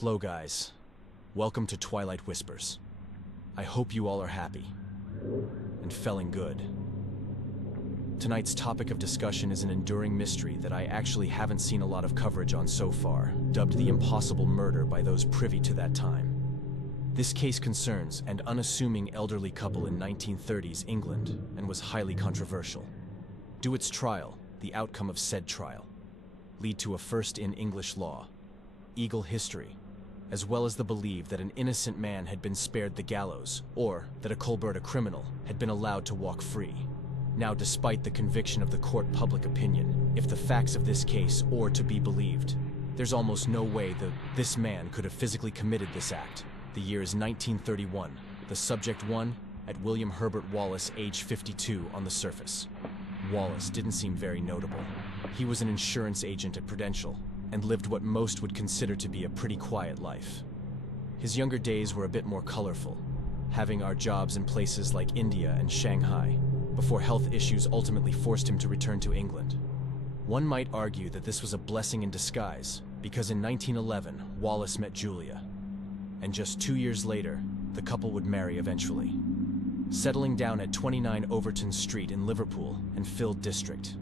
Hello guys, welcome to Twilight Whispers. I hope you all are happy and feeling good. Tonight's topic of discussion is an enduring mystery that I actually haven't seen a lot of coverage on so far, dubbed the impossible murder by those privy to that time. This case concerns an unassuming elderly couple in 1930s England and was highly controversial. Due its trial, the outcome of said trial lead to a first in English law, legal history, as well as the belief that an innocent man had been spared the gallows, or that a Colberta criminal had been allowed to walk free. Now, despite the conviction of the court public opinion, if the facts of this case are to be believed, there's almost no way that this man could have physically committed this act. The year is 1931. The subject one at William Herbert Wallace, age 52 on the surface. Wallace didn't seem very notable. He was an insurance agent at Prudential, and lived what most would consider to be a pretty quiet life. His younger days were a bit more colorful, having our jobs in places like India and Shanghai, before health issues ultimately forced him to return to England. One might argue that this was a blessing in disguise, because in 1911, Wallace met Julia, and just 2 years later, the couple would marry eventually, settling down at 29 Overton Street in Liverpool and Field District.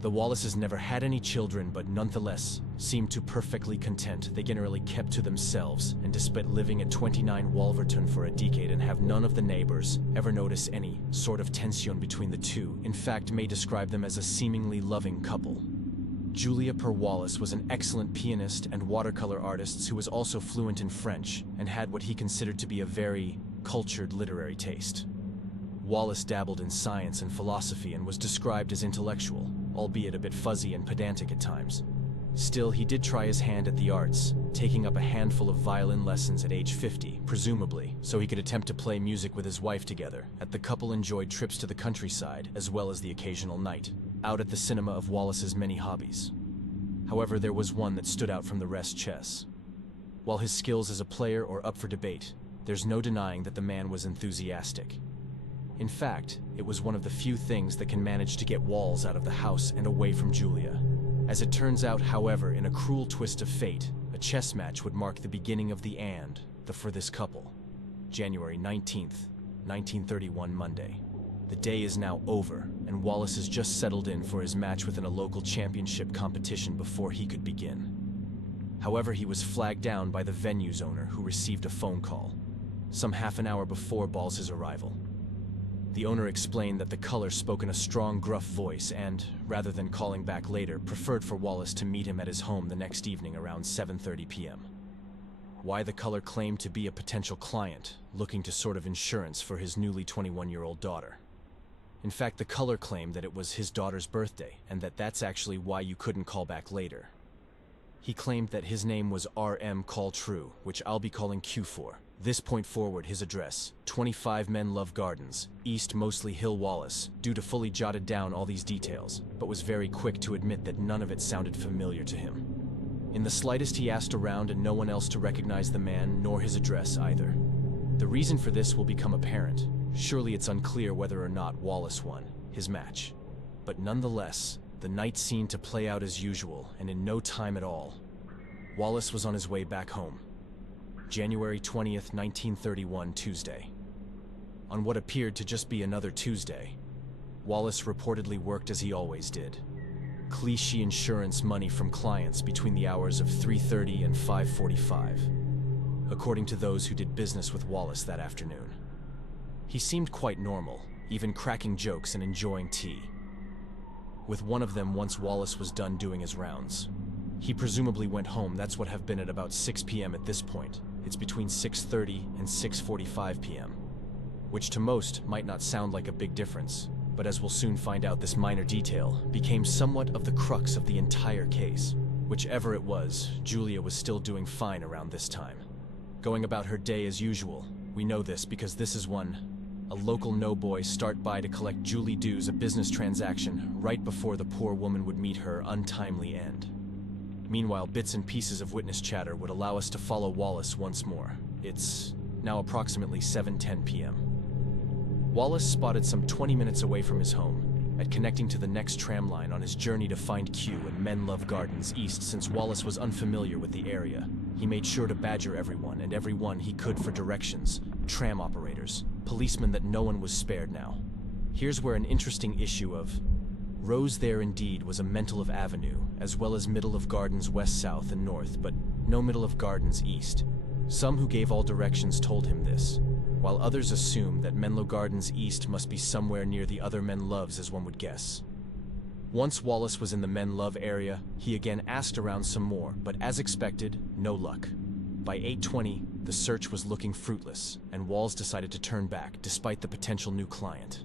The Wallaces never had any children, but nonetheless seemed to perfectly content. They generally kept to themselves, and despite living at 29 Wolverton for a decade and have none of the neighbors ever notice any sort of tension between the two, in fact may describe them as a seemingly loving couple. Julia per Wallace was an excellent pianist and watercolor artist who was also fluent in French and had what he considered to be a very cultured literary taste. Wallace dabbled in science and philosophy and was described as intellectual, albeit a bit fuzzy and pedantic at times. Still, he did try his hand at the arts, taking up a handful of violin lessons at age 50, presumably, so he could attempt to play music with his wife together. The couple enjoyed trips to the countryside, as well as the occasional night out at the cinema of Wallace's many hobbies. However, there was one that stood out from the rest: chess. While his skills as a player are up for debate, there's no denying that the man was enthusiastic. In fact, it was one of the few things that can manage to get Walls out of the house and away from Julia. As it turns out, however, in a cruel twist of fate, a chess match would mark the beginning of the for this couple. January 19th, 1931, Monday. The day is now over, and Wallace has just settled in for his match within a local championship competition before he could begin. However, he was flagged down by the venue's owner, who received a phone call some half an hour before Ball's arrival. The owner explained that the caller spoke in a strong, gruff voice and, rather than calling back later, preferred for Wallace to meet him at his home the next evening around 7:30 p.m. Why the caller claimed to be a potential client, looking to sort of insurance for his newly 21-year-old daughter. In fact, the caller claimed that it was his daughter's birthday, and that that's actually why you couldn't call back later. He claimed that his name was R.M. Call True, which I'll be calling Q for. This point forward, his address, 25 Menlove Gardens, East Moseley Hill, Wallace, due to fully jotted down all these details, but was very quick to admit that none of it sounded familiar to him. In the slightest, he asked around and no one else to recognize the man, nor his address either. The reason for this will become apparent. Surely it's unclear whether or not Wallace won his match. But nonetheless, the night seemed to play out as usual, and in no time at all, Wallace was on his way back home. January 20th, 1931, Tuesday. On what appeared to just be another Tuesday, Wallace reportedly worked as he always did. Cliché insurance money from clients between the hours of 3:30 and 5:45, according to those who did business with Wallace that afternoon. He seemed quite normal, even cracking jokes and enjoying tea with one of them once Wallace was done doing his rounds. He presumably went home. That's what have been at about 6 p.m. at this point. It's between 6:30 and 6:45 p.m., which to most might not sound like a big difference, but as we'll soon find out, this minor detail became somewhat of the crux of the entire case. Whichever it was, Julia was still doing fine around this time, going about her day as usual. We know this because this is a local no-boy start by to collect Julie dues, a business transaction, right before the poor woman would meet her untimely end. Meanwhile, bits and pieces of witness chatter would allow us to follow Wallace once more. It's now approximately 7:10 p.m. Wallace spotted some 20 minutes away from his home, at connecting to the next tram line on his journey to find Q in Menlove Gardens East. Since Wallace was unfamiliar with the area, He made sure to badger everyone and everyone he could for directions, tram operators, policemen that no one was spared now. Here's where an interesting issue of Rose there indeed was a mental of Avenue, as well as middle of gardens west, south, and north, but no middle of gardens east. Some who gave all directions told him this, while others assumed that Menlo Gardens east must be somewhere near the other Men Loves, as one would guess. Once Wallace was in the Men Love area, he again asked around some more, but as expected, no luck. By 8:20, the search was looking fruitless, and Walls decided to turn back, despite the potential new client.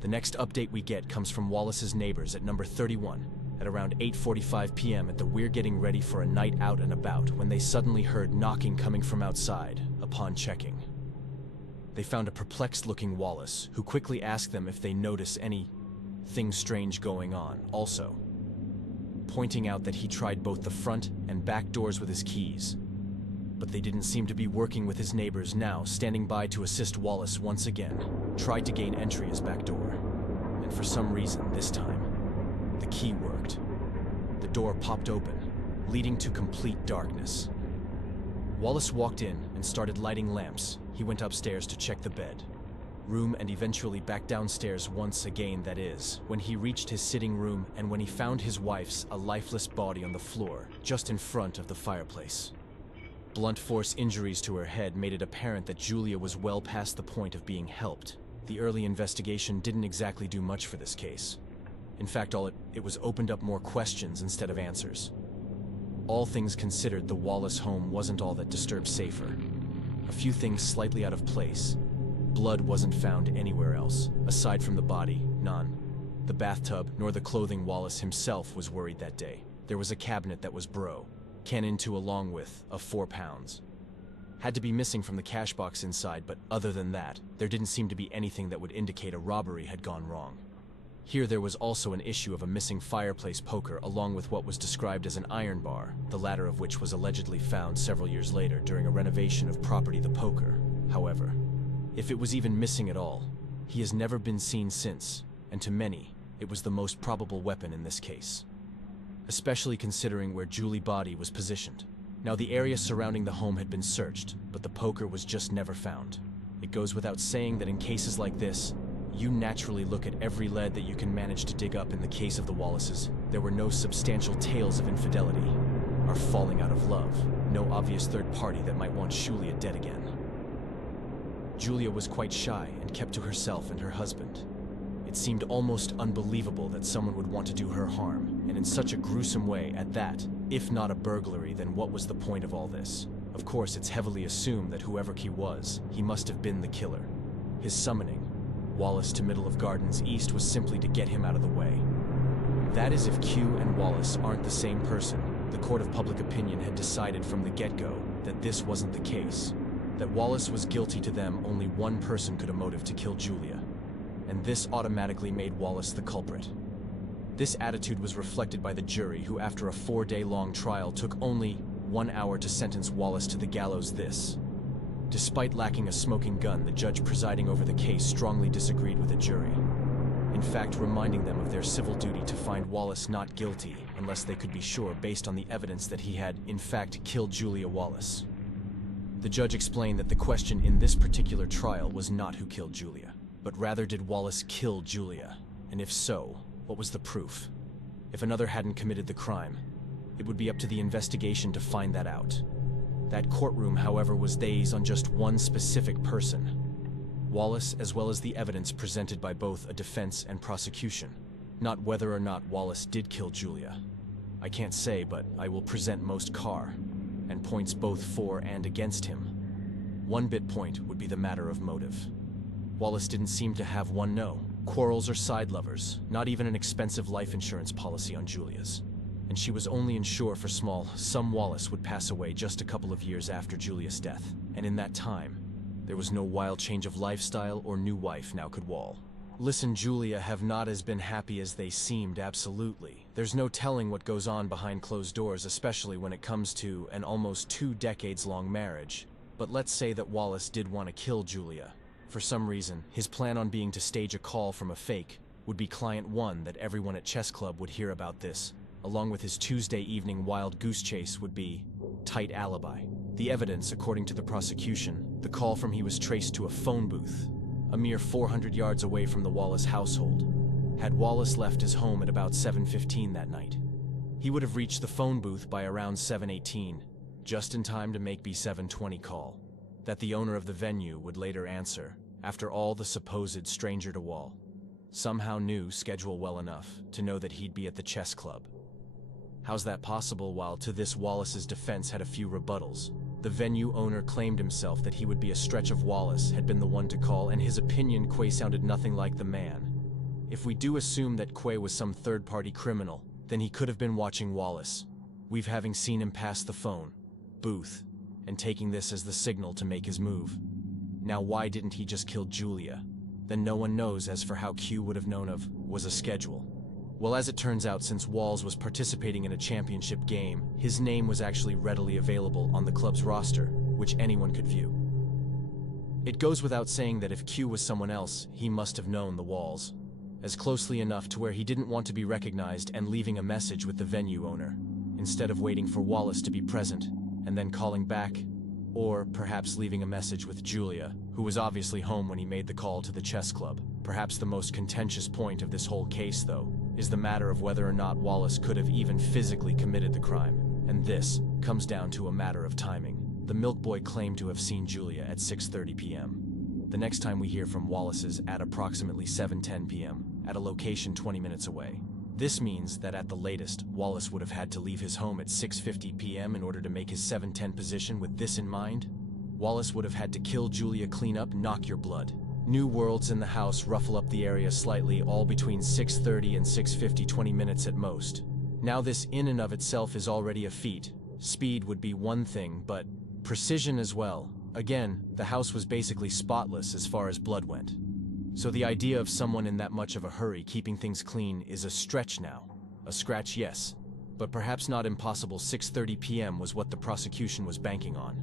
The next update we get comes from Wallace's neighbors at number 31, at around 8:45 p.m. at the we're getting ready for a night out and about when they suddenly heard knocking coming from outside, upon checking. They found a perplexed-looking Wallace, who quickly asked them if they notice anything strange going on, also pointing out that he tried both the front and back doors with his keys, but they didn't seem to be working with his neighbors now, standing by to assist Wallace once again, tried to gain entry his back door, and for some reason, this time, the key worked. The door popped open, leading to complete darkness. Wallace walked in and started lighting lamps. He went upstairs to check the bed, room, and eventually back downstairs once again, that is, when he reached his sitting room and when he found his wife's a lifeless body on the floor, just in front of the fireplace. Blunt force injuries to her head made it apparent that Julia was well past the point of being helped. The early investigation didn't exactly do much for this case. In fact, it was opened up more questions instead of answers. All things considered, the Wallace home wasn't all that disturbed safer. A few things slightly out of place. Blood wasn't found anywhere else, aside from the body, none. The bathtub, nor the clothing. Wallace himself was worried that day. There was a cabinet that was cannon to along with, of 4 pounds. Had to be missing from the cash box inside, but other than that, there didn't seem to be anything that would indicate a robbery had gone wrong. Here there was also an issue of a missing fireplace poker along with what was described as an iron bar, the latter of which was allegedly found several years later during a renovation of property. The poker, however, if it was even missing at all, he has never been seen since, and to many, it was the most probable weapon in this case, especially considering where Julie's body was positioned. Now, the area surrounding the home had been searched, but the poker was just never found. It goes without saying that in cases like this, you naturally look at every lead that you can manage to dig up. In the case of the Wallaces, there were no substantial tales of infidelity or falling out of love, no obvious third party that might want Julia dead again. Julia was quite shy and kept to herself and her husband. It seemed almost unbelievable that someone would want to do her harm, and in such a gruesome way at that. If not a burglary, then what was the point of all this? Of course, it's heavily assumed that whoever he was, he must have been the killer. His summoning Wallace to Middle of Gardens East was simply to get him out of the way. That is, if Q and Wallace aren't the same person. The court of public opinion had decided from the get-go that this wasn't the case. That Wallace was guilty. To them, only one person could have motive to kill Julia, and this automatically made Wallace the culprit. This attitude was reflected by the jury, who after a 4-day-long trial took only 1 hour to sentence Wallace to the gallows. This, despite lacking a smoking gun, the judge presiding over the case strongly disagreed with the jury, in fact reminding them of their civil duty to find Wallace not guilty unless they could be sure, based on the evidence, that he had, in fact, killed Julia Wallace. The judge explained that the question in this particular trial was not who killed Julia, but rather did Wallace kill Julia, and if so, what was the proof? If another hadn't committed the crime, it would be up to the investigation to find that out. That courtroom, however, was based on just one specific person, Wallace, as well as the evidence presented by both a defense and prosecution. Not whether or not Wallace did kill Julia. I can't say, but I will present most and points both for and against him. One bit point would be the matter of motive. Wallace didn't seem to have one. No quarrels or side lovers, not even an expensive life insurance policy on Julia's. And she was only insured for small sum. Wallace would pass away just a couple of years after Julia's death, and in that time, there was no wild change of lifestyle or new wife. Now could Julia have not as been happy as they seemed? Absolutely. There's no telling what goes on behind closed doors, especially when it comes to an almost 2 decades-long marriage. But let's say that Wallace did want to kill Julia. For some reason, his plan on being to stage a call from a fake would be client 1 that everyone at Chess Club would hear about this. along with his Tuesday evening wild goose chase, would be tight alibi. The evidence, according to the prosecution, the call from he was traced to a phone booth, a mere 400 yards away from the Wallace household. Had Wallace left his home at about 7:15 that night, he would have reached the phone booth by around 7:18, just in time to make the 7:20 call that the owner of the venue would later answer. After all, the supposed stranger to Wall somehow knew schedule well enough to know that he'd be at the chess club. How's that possible? While to this Wallace's defense had a few rebuttals. The venue owner claimed himself that he would be a stretch of Wallace had been the one to call, and his opinion Quay sounded nothing like the man. If we do assume that Quay was some third-party criminal, then he could have been watching Wallace. We've having seen him pass the phone booth and taking this as the signal to make his move. Now why didn't he just kill Julia? Then no one knows. As for how Q would have known of was a schedule. Well, as it turns out, since Walls was participating in a championship game, his name was actually readily available on the club's roster, which anyone could view. It goes without saying that if Q was someone else, he must have known the Walls as closely enough to where he didn't want to be recognized and leaving a message with the venue owner, instead of waiting for Wallace to be present and then calling back, or perhaps leaving a message with Julia, who was obviously home when he made the call to the chess club. Perhaps the most contentious point of this whole case, though, is the matter of whether or not Wallace could have even physically committed the crime, and this comes down to a matter of timing. The milk boy claimed to have seen Julia at 6:30 p.m. The next time we hear from Wallace is at approximately 7:10 p.m., at a location 20 minutes away. This means that at the latest, Wallace would have had to leave his home at 6:50 p.m. in order to make his 7:10 position. With this in mind, Wallace would have had to kill Julia, clean up, knock your blood. New worlds in the house, ruffle up the area slightly, all between 6:30 and 6:50, 20 minutes at most. Now this in and of itself is already a feat. Speed would be one thing, but precision as well. Again, the house was basically spotless as far as blood went. So the idea of someone in that much of a hurry keeping things clean is a stretch now. A scratch, yes, but perhaps not impossible. 6:30 p.m. was what the prosecution was banking on.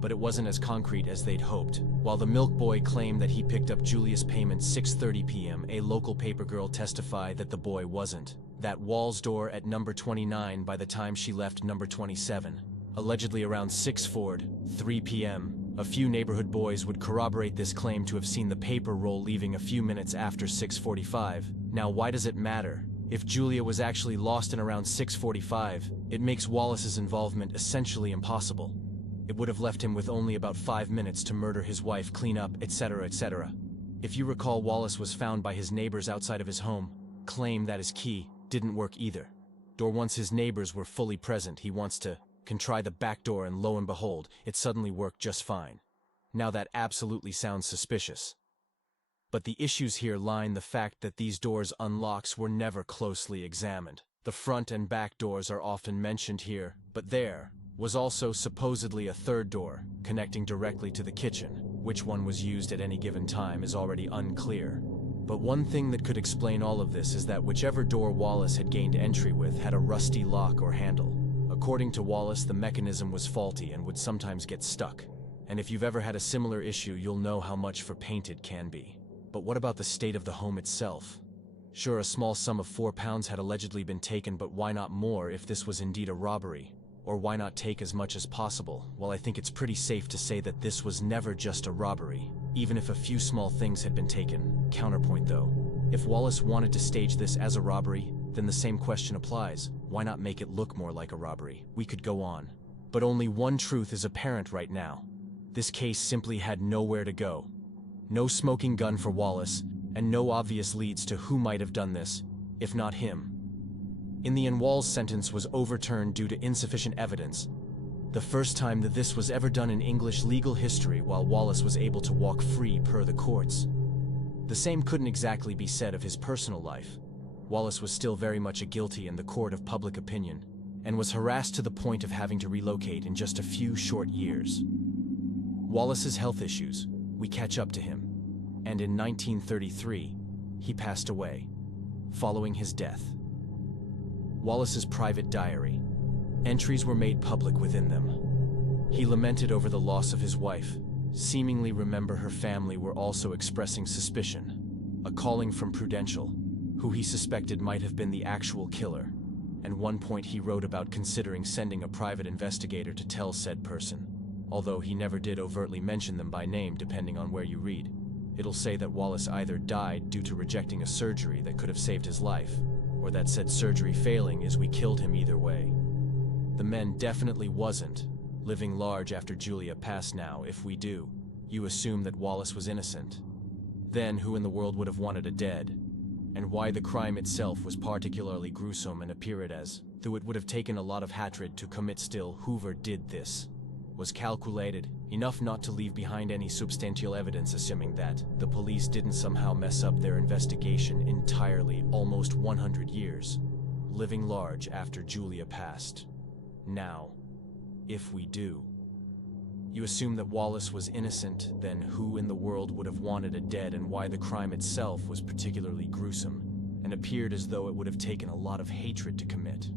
But it wasn't as concrete as they'd hoped. While the milk boy claimed that he picked up Julia's payment 6:30 p.m., a local paper girl testified that the boy wasn't that Wall's door at number 29 by the time she left number 27, allegedly around 6:43 p.m. A few neighborhood boys would corroborate this claim to have seen the paper roll leaving a few minutes after 6:45. Now why does it matter? If Julia was actually lost in around 6:45, it makes Wallace's involvement essentially impossible. It would have left him with only about 5 minutes to murder his wife, clean up, etc., etc. If you recall, Wallace was found by his neighbors outside of his home. Claim that his key didn't work either. Or once his neighbors were fully present, he wants to try the back door, and lo and behold, it suddenly worked just fine. Now that absolutely sounds suspicious. But the issues here lie in the fact that these doors' unlocks were never closely examined. The front and back doors are often mentioned here, but there was also supposedly a third door connecting directly to the kitchen. Which one was used at any given time is already unclear. But one thing that could explain all of this is that whichever door Wallace had gained entry with had a rusty lock or handle. According to Wallace, the mechanism was faulty and would sometimes get stuck. And if you've ever had a similar issue, you'll know how much for paint it can be. But what about the state of the home itself? Sure, a small sum of £4 had allegedly been taken, but why not more if this was indeed a robbery? Or why not take as much as possible? Well, I think it's pretty safe to say that this was never just a robbery, even if a few small things had been taken. Counterpoint though, if Wallace wanted to stage this as a robbery, then the same question applies. Why not make it look more like a robbery? We could go on. But only one truth is apparent right now. This case simply had nowhere to go. No smoking gun for Wallace, and no obvious leads to who might have done this, if not him. In the end, Wall's sentence was overturned due to insufficient evidence. The first time that this was ever done in English legal history, while Wallace was able to walk free per the courts. The same couldn't exactly be said of his personal life. Wallace was still very much a guilty in the court of public opinion, and was harassed to the point of having to relocate in just a few short years. Wallace's health issues, we catch up to him, and in 1933, he passed away, following his death. Wallace's private diary. Entries were made public within them. He lamented over the loss of his wife, seemingly remember her family were also expressing suspicion, a calling from Prudential, who he suspected might have been the actual killer. and one point he wrote about considering sending a private investigator to tell said person, although he never did overtly mention them by name depending on where you read. It'll say that Wallace either died due to rejecting a surgery that could have saved his life, or that said surgery failing is we killed him either way. The men definitely wasn't living large after Julia passed. Now, if we do, you assume that Wallace was innocent. Then who in the world would have wanted a dead? And why the crime itself was particularly gruesome and appeared as, though it would have taken a lot of hatred to commit, still whoever did this was calculated enough not to leave behind any substantial evidence, assuming that the police didn't somehow mess up their investigation entirely. Almost 100 years, living large after Julia passed. Now, if we do, you assume that Wallace was innocent, then who in the world would have wanted a dead, and why the crime itself was particularly gruesome and appeared as though it would have taken a lot of hatred to commit.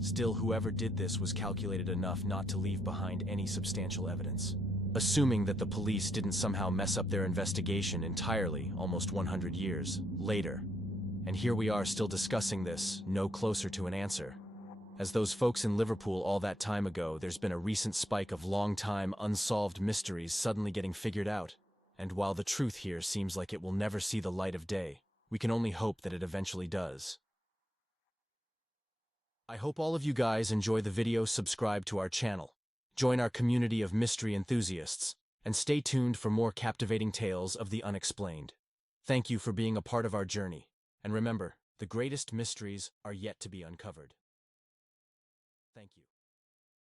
Still, whoever did this was calculated enough not to leave behind any substantial evidence. Assuming that the police didn't somehow mess up their investigation entirely almost 100 years later. And here we are still discussing this, no closer to an answer. As those folks in Liverpool all that time ago, there's been a recent spike of long-time unsolved mysteries suddenly getting figured out. And while the truth here seems like it will never see the light of day, we can only hope that it eventually does. I hope all of you guys enjoy the video, subscribe to our channel, join our community of mystery enthusiasts, and stay tuned for more captivating tales of the unexplained. Thank you for being a part of our journey, and remember, the greatest mysteries are yet to be uncovered. Thank you.